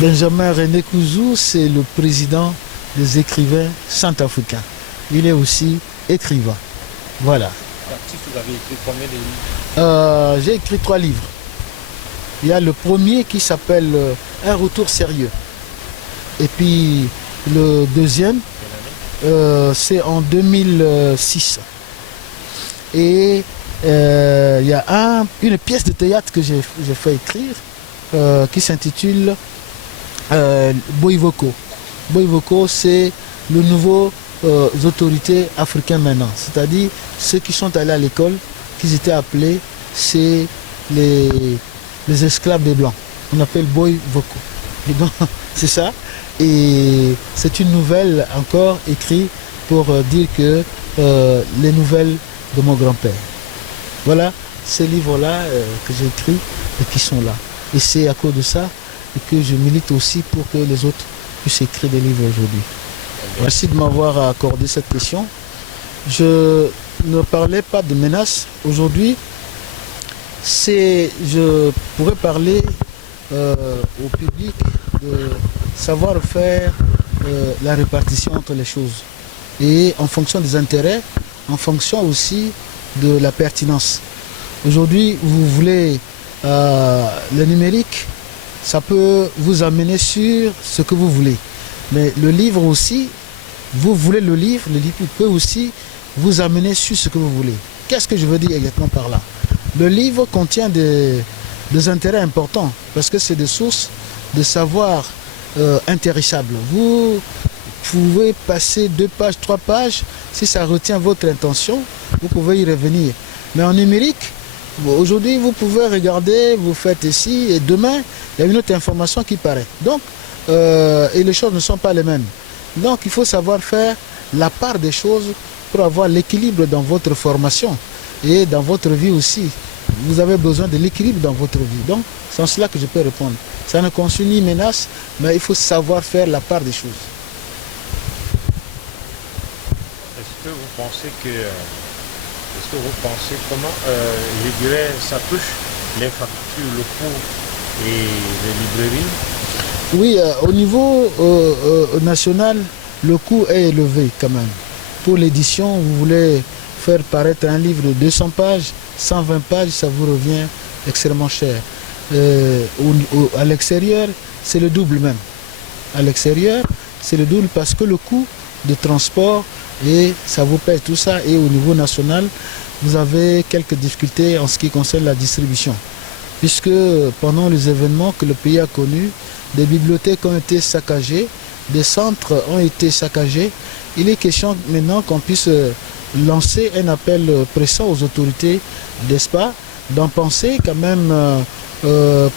Benjamin René Kouzou, c'est le président des écrivains centrafricains. Il est aussi écrivain. Voilà. Vous avez écrit combien de livres? J'ai écrit 3 livres. Il y a le premier qui s'appelle Un retour sérieux. Et puis le deuxième, c'est en 2006. Et il y a une pièce de théâtre que j'ai fait écrire qui s'intitule Boivoko. Boivoko, c'est le nouveau autorités africains maintenant. C'est-à-dire ceux qui sont allés à l'école, qu'ils étaient appelés, c'est les esclaves des Blancs. On appelle Boivoko. Et donc, c'est ça. Et c'est une nouvelle encore écrite pour dire que les nouvelles de mon grand-père. Voilà ces livres-là que j'ai écrits et qui sont là. Et c'est à cause de ça que je milite aussi pour que les autres puissent écrire des livres aujourd'hui. Merci de m'avoir accordé cette question. Je ne parlais pas de menaces. Aujourd'hui, je pourrais parler au public de savoir faire la répartition entre les choses. Et en fonction des intérêts, en fonction aussi de la pertinence. Aujourd'hui, vous voulez le numérique, ça peut vous amener sur ce que vous voulez. Mais le livre aussi, vous voulez le livre peut aussi vous amener sur ce que vous voulez. Qu'est-ce que je veux dire exactement par là? Le livre contient des intérêts importants parce que c'est des sources de savoir intéressables. Vous pouvez passer 2 pages, 3 pages, si ça retient votre intention, vous pouvez y revenir. Mais en numérique, aujourd'hui, vous pouvez regarder, vous faites ici, et demain, il y a une autre information qui paraît. Donc, et les choses ne sont pas les mêmes. Donc, il faut savoir faire la part des choses pour avoir l'équilibre dans votre formation et dans votre vie aussi. Vous avez besoin de l'équilibre dans votre vie. Donc, c'est en cela que je peux répondre. Ça ne constitue ni menace, mais il faut savoir faire la part des choses. Est-ce que vous pensez comment, je dirais, ça touche l'infrastructure, le coût et les librairies? Oui, au niveau national, le coût est élevé quand même. Pour l'édition, vous voulez faire paraître un livre de 200 pages, 120 pages, ça vous revient extrêmement cher. À l'extérieur, c'est le double même. À l'extérieur, c'est le double parce que le coût de transport, et ça vous pèse tout ça. Et au niveau national, vous avez quelques difficultés en ce qui concerne la distribution. Puisque pendant les événements que le pays a connus, des bibliothèques ont été saccagées, des centres ont été saccagés. Il est question maintenant qu'on puisse lancer un appel pressant aux autorités, n'est-ce pas, d'en penser quand même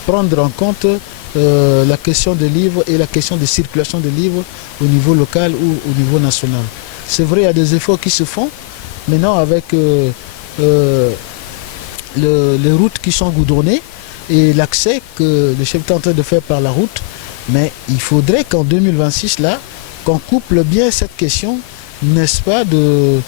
prendre en compte la question des livres et la question de circulation des livres au niveau local ou au niveau national. C'est vrai, il y a des efforts qui se font maintenant avec les routes qui sont goudronnées et l'accès que le chef est en train de faire par la route. Mais il faudrait qu'en 2026, là, qu'on couple bien cette question, n'est-ce pas, de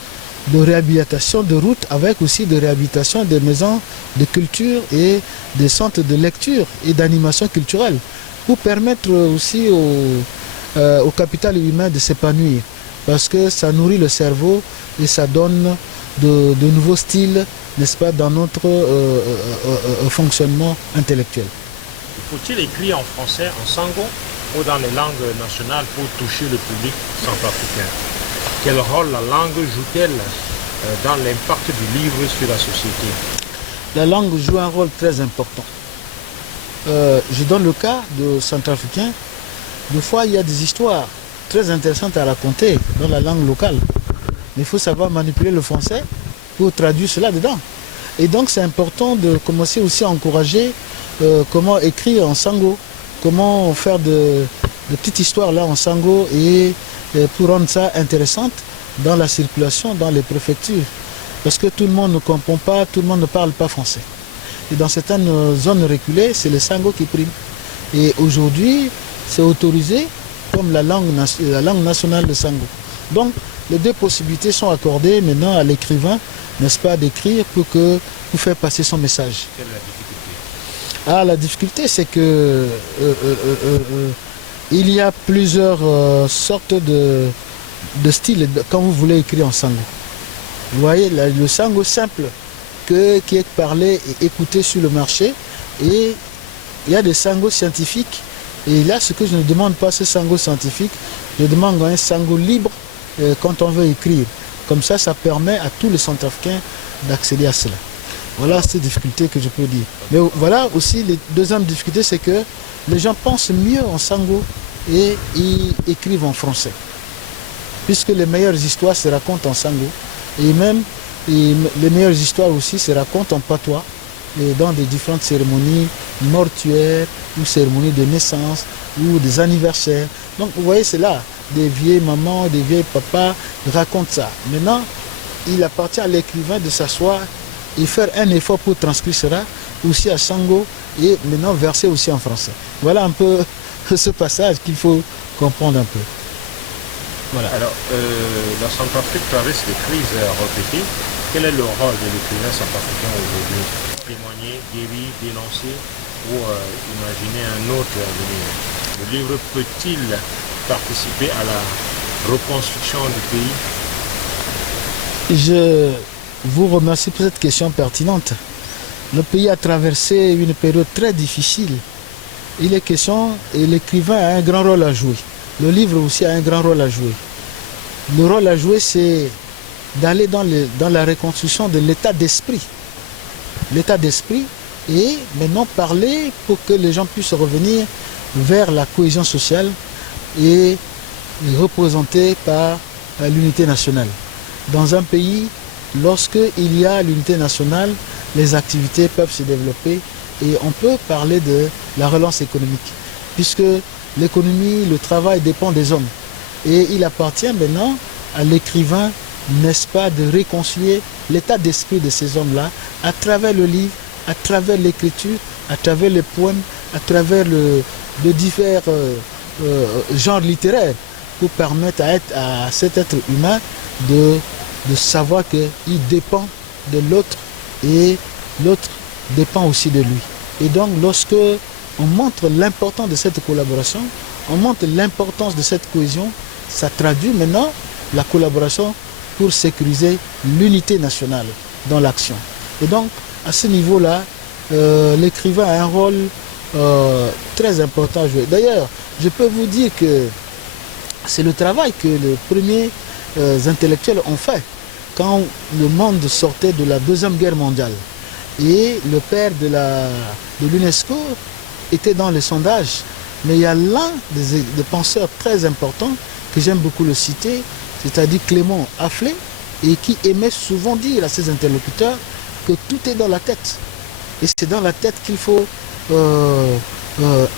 réhabilitation de routes avec aussi de réhabilitation des maisons de culture et des centres de lecture et d'animation culturelle pour permettre aussi au capital humain de s'épanouir parce que ça nourrit le cerveau et ça donne de nouveaux styles, n'est-ce pas, dans notre fonctionnement intellectuel. Faut-il écrire en français, en sango ou dans les langues nationales pour toucher le public centrafricain? Quel rôle la langue joue-t-elle dans l'impact du livre sur la société? La langue joue un rôle très important. Je donne le cas de centrafricains. Des fois, il y a des histoires très intéressantes à raconter dans la langue locale. Mais il faut savoir manipuler le français pour traduire cela dedans. Et donc, c'est important de commencer aussi à encourager comment écrire en sango, comment faire de petites histoires là en sango et pour rendre ça intéressante dans la circulation, dans les préfectures. Parce que tout le monde ne comprend pas, tout le monde ne parle pas français. Et dans certaines zones reculées, c'est le sango qui prime. Et aujourd'hui, c'est autorisé comme la langue nationale de sango. Donc, les 2 possibilités sont accordées maintenant à l'écrivain, n'est-ce pas, d'écrire pour faire passer son message. Quelle est la difficulté? Ah, la difficulté, c'est que il y a plusieurs sortes de styles quand vous voulez écrire en sango. Vous voyez, le sango simple qui est parlé et écouté sur le marché, et il y a des sangos scientifiques. Et là, ce que je ne demande pas, ce sango scientifique, je demande un sango libre quand on veut écrire. Comme ça permet à tous les Centrafricains d'accéder à cela. Voilà ces difficultés que je peux dire. Mais voilà aussi, la deuxième difficulté, c'est que les gens pensent mieux en sango et ils écrivent en français. Puisque les meilleures histoires se racontent en sango. Et même les meilleures histoires aussi se racontent en patois, et dans des différentes cérémonies mortuaires ou cérémonies de naissance ou des anniversaires. Donc vous voyez, c'est là, des vieilles mamans, des vieilles papas racontent ça. Maintenant, il appartient à l'écrivain de s'asseoir et faire un effort pour transcrire cela aussi à sango et maintenant verser aussi en français. Voilà un peu ce passage qu'il faut comprendre un peu. Voilà. Alors, la Centrafrique traverse des crises répétées. Quel est le rôle de l'écrivain centrafricain aujourd'hui? Témoigner, guérir, dénoncer ou imaginer un autre avenir? Le livre peut-il participer à la reconstruction du pays? Je vous remercie pour cette question pertinente. Le pays a traversé une période très difficile. Il est question, et l'écrivain a un grand rôle à jouer. Le livre aussi a un grand rôle à jouer. Le rôle à jouer, c'est d'aller dans la reconstruction de l'état d'esprit. L'état d'esprit, et maintenant parler pour que les gens puissent revenir vers la cohésion sociale et représentée par l'unité nationale. Dans un pays, lorsqu'il y a l'unité nationale, les activités peuvent se développer et on peut parler de la relance économique, puisque l'économie, le travail dépend des hommes. Et il appartient maintenant à l'écrivain, n'est-ce pas, de réconcilier l'état d'esprit de ces hommes-là à travers le livre, à travers l'écriture, à travers les poèmes, à travers de divers genres littéraires, pour permettre à cet être humain de savoir qu'il dépend de l'autre et l'autre dépend aussi de lui. Et donc lorsque on montre l'importance de cette collaboration, on montre l'importance de cette cohésion, ça traduit maintenant la collaboration pour sécuriser l'unité nationale dans l'action. Et donc à ce niveau-là, l'écrivain a un rôle très important à jouer. D'ailleurs, je peux vous dire que c'est le travail que les premiers intellectuels ont fait quand le monde sortait de la Deuxième Guerre mondiale. Et le père de l'UNESCO était dans les sondages. Mais il y a l'un des penseurs très importants, que j'aime beaucoup le citer, c'est-à-dire Clément Afflé, et qui aimait souvent dire à ses interlocuteurs que tout est dans la tête. Et c'est dans la tête qu'il faut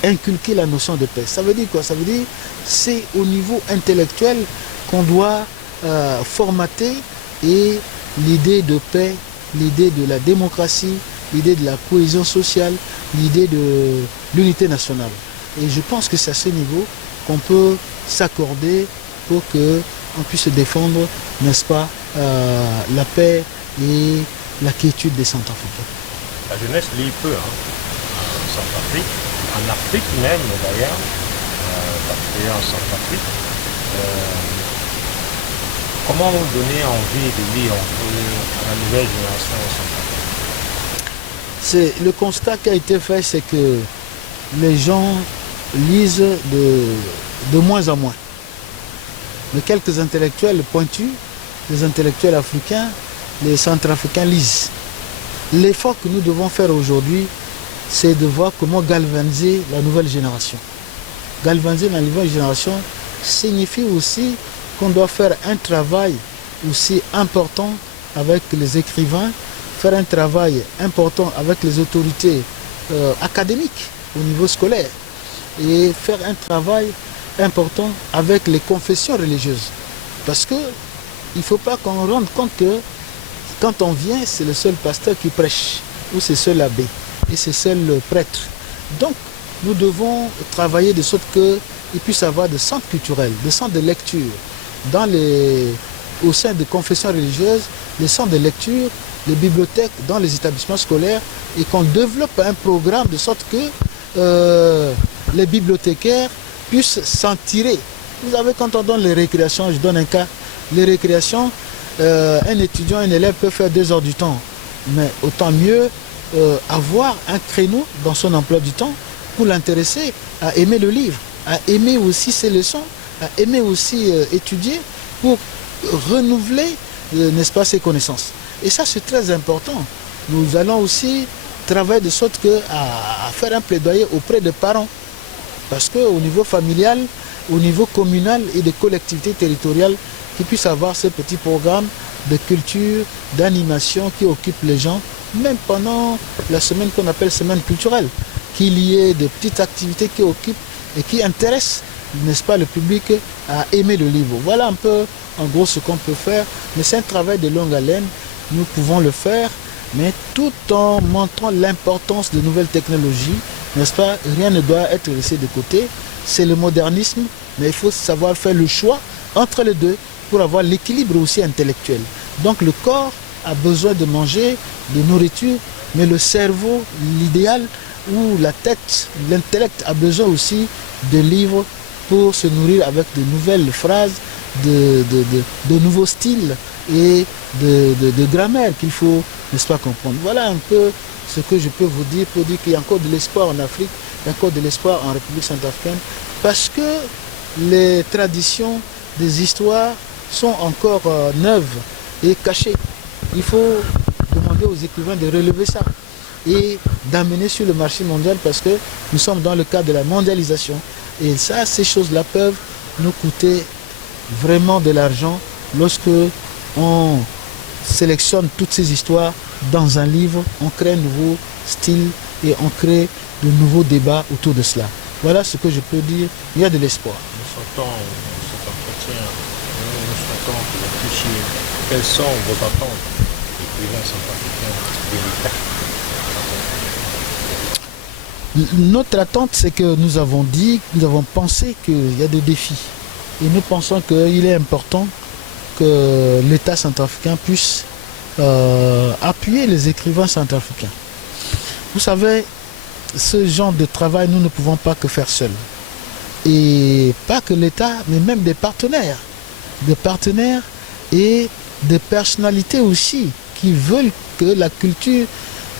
inculquer la notion de paix. Ça veut dire quoi? Ça veut dire c'est au niveau intellectuel qu'on doit formater et l'idée de paix, l'idée de la démocratie, l'idée de la cohésion sociale, l'idée de l'unité nationale. Et je pense que c'est à ce niveau qu'on peut s'accorder pour qu'on puisse défendre, n'est-ce pas, la paix et la quiétude des Centrafricains. La jeunesse lit peu en Centrafrique, en Afrique même d'ailleurs, particulièrement en Centrafrique. Comment donner envie de lire à la nouvelle génération centrafricaine? Le constat qui a été fait, c'est que les gens lisent de moins en moins. Mais quelques intellectuels pointus, les intellectuels africains, les centrafricains lisent. L'effort que nous devons faire aujourd'hui, c'est de voir comment galvaniser la nouvelle génération. Galvaniser la nouvelle génération signifie aussi qu'on doit faire un travail aussi important avec les écrivains, faire un travail important avec les autorités académiques au niveau scolaire et faire un travail important avec les confessions religieuses. Parce qu'il ne faut pas qu'on rende compte que quand on vient, c'est le seul pasteur qui prêche, ou c'est seul abbé, et c'est seul prêtre. Donc, nous devons travailler de sorte qu'il puisse y avoir des centres culturels, des centres de lecture. Au sein des confessions religieuses, les centres de lecture les bibliothèques dans les établissements scolaires et qu'on développe un programme de sorte que les bibliothécaires puissent s'en tirer. Vous savez, quand on donne les récréations, je donne un cas, les récréations, un étudiant, un élève peut faire 2 heures du temps, mais autant mieux avoir un créneau dans son emploi du temps pour l'intéresser à aimer le livre, à aimer aussi ses leçons, à aimer aussi étudier pour renouveler, n'est-ce pas, ses connaissances. Et ça, c'est très important. Nous allons aussi travailler de sorte à faire un plaidoyer auprès des parents. Parce qu'au niveau familial, au niveau communal et des collectivités territoriales, qu'ils puissent avoir ce petit programme de culture, d'animation qui occupe les gens, même pendant la semaine qu'on appelle semaine culturelle, qu'il y ait de petites activités qui occupent et qui intéressent, n'est-ce pas, le public à aimer le livre. Voilà un peu, en gros, ce qu'on peut faire. Mais c'est un travail de longue haleine. Nous pouvons le faire, mais tout en montrant l'importance de nouvelles technologies, n'est-ce pas? Rien ne doit être laissé de côté. C'est le modernisme, mais il faut savoir faire le choix entre les deux pour avoir l'équilibre aussi intellectuel. Donc le corps a besoin de manger, de nourriture, mais le cerveau, l'idéal, ou la tête, l'intellect a besoin aussi de livres pour se nourrir avec de nouvelles phrases, de nouveaux styles et de grammaire qu'il faut, n'est-ce pas, comprendre. Voilà un peu ce que je peux vous dire pour dire qu'il y a encore de l'espoir en Afrique, il y a encore de l'espoir en République centrafricaine, parce que les traditions des histoires sont encore neuves et cachées. Il faut demander aux écrivains de relever ça et d'amener sur le marché mondial parce que nous sommes dans le cadre de la mondialisation. Et ça, ces choses-là peuvent nous coûter vraiment de l'argent lorsque on sélectionne toutes ces histoires dans un livre, on crée un nouveau style et on crée de nouveaux débats autour de cela. Voilà ce que je peux dire. Il y a de l'espoir. Nous souhaitons cet entretien, nous souhaitons que vous puissiez, quelles sont vos attentes d'écrivains centrafricains de l'État? Notre attente, c'est que nous avons dit, nous avons pensé qu'il y a des défis. Et nous pensons qu'il est important que l'État centrafricain puisse appuyer les écrivains centrafricains. Vous savez, ce genre de travail, nous ne pouvons pas que faire seuls. Et pas que l'État, mais même des partenaires. Des partenaires et des personnalités aussi qui veulent que la culture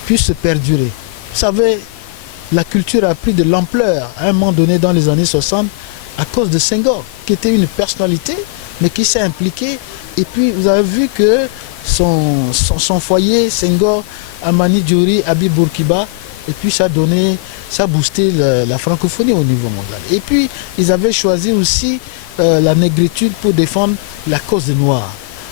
puisse perdurer. Vous savez, la culture a pris de l'ampleur à un moment donné dans les années 60 à cause de Senghor, qui était une personnalité, mais qui s'est impliqué. Et puis, vous avez vu que son foyer, Senghor, Amani Diori, Habib Bourguiba, et puis ça a boosté la francophonie au niveau mondial. Et puis, ils avaient choisi aussi la négritude pour défendre la cause des Noirs.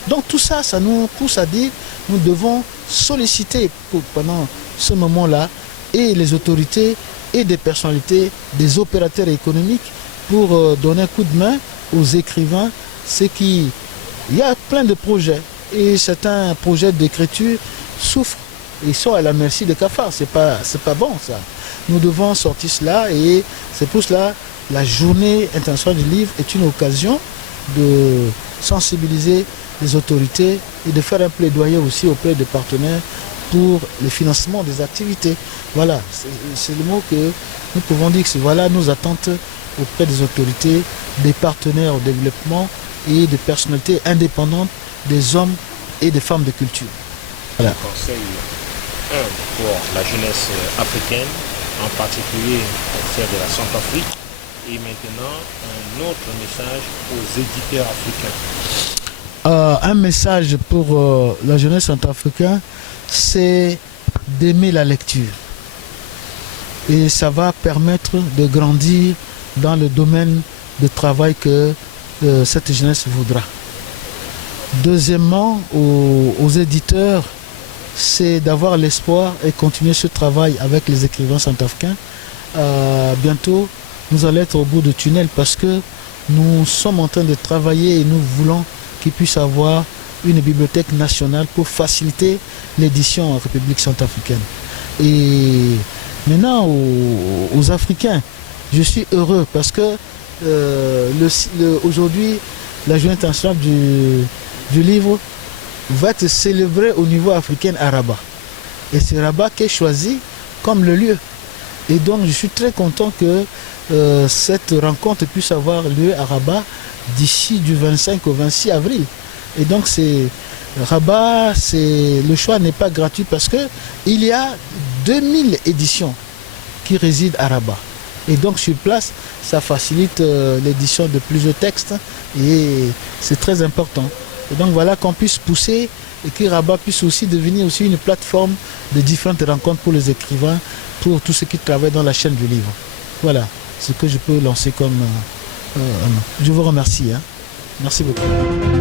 Donc tout ça, ça nous pousse à dire nous devons solliciter pendant ce moment-là et les autorités et des personnalités, des opérateurs économiques pour donner un coup de main aux écrivains. Il y a plein de projets et certains projets d'écriture souffrent et sont à la merci des cafards. C'est pas bon ça. Nous devons sortir cela et c'est pour cela la journée internationale du livre est une occasion de sensibiliser les autorités et de faire un plaidoyer aussi auprès des partenaires pour le financement des activités. Voilà, c'est le mot que nous pouvons dire que c'est voilà nos attentes auprès des autorités, des partenaires au développement et des personnalités indépendantes, des hommes et des femmes de culture. Voilà. Conseil 1 pour la jeunesse africaine, en particulier celle de la Centrafrique, et maintenant un autre message aux éditeurs africains. Un message pour la jeunesse centrafricaine, c'est d'aimer la lecture. Et ça va permettre de grandir dans le domaine de travail que cette jeunesse voudra. Deuxièmement, aux éditeurs, c'est d'avoir l'espoir et continuer ce travail avec les écrivains centrafricains. Bientôt, nous allons être au bout du tunnel parce que nous sommes en train de travailler et nous voulons qu'ils puissent avoir une bibliothèque nationale pour faciliter l'édition en République centrafricaine. Et maintenant, aux Africains, je suis heureux parce que aujourd'hui, la journée internationale du livre va être célébré au niveau africain à Rabat. Et c'est Rabat qui est choisi comme le lieu. Et donc je suis très content que cette rencontre puisse avoir lieu à Rabat d'ici du 25 au 26 avril. Et donc Rabat, le choix n'est pas gratuit parce qu'il y a 2000 éditions qui résident à Rabat. Et donc sur place, ça facilite l'édition de plusieurs textes et c'est très important. Et donc voilà qu'on puisse pousser et que Rabat puisse aussi devenir aussi une plateforme de différentes rencontres pour les écrivains, pour tous ceux qui travaillent dans la chaîne du livre. Voilà ce que je peux lancer comme... Je vous remercie. Merci beaucoup.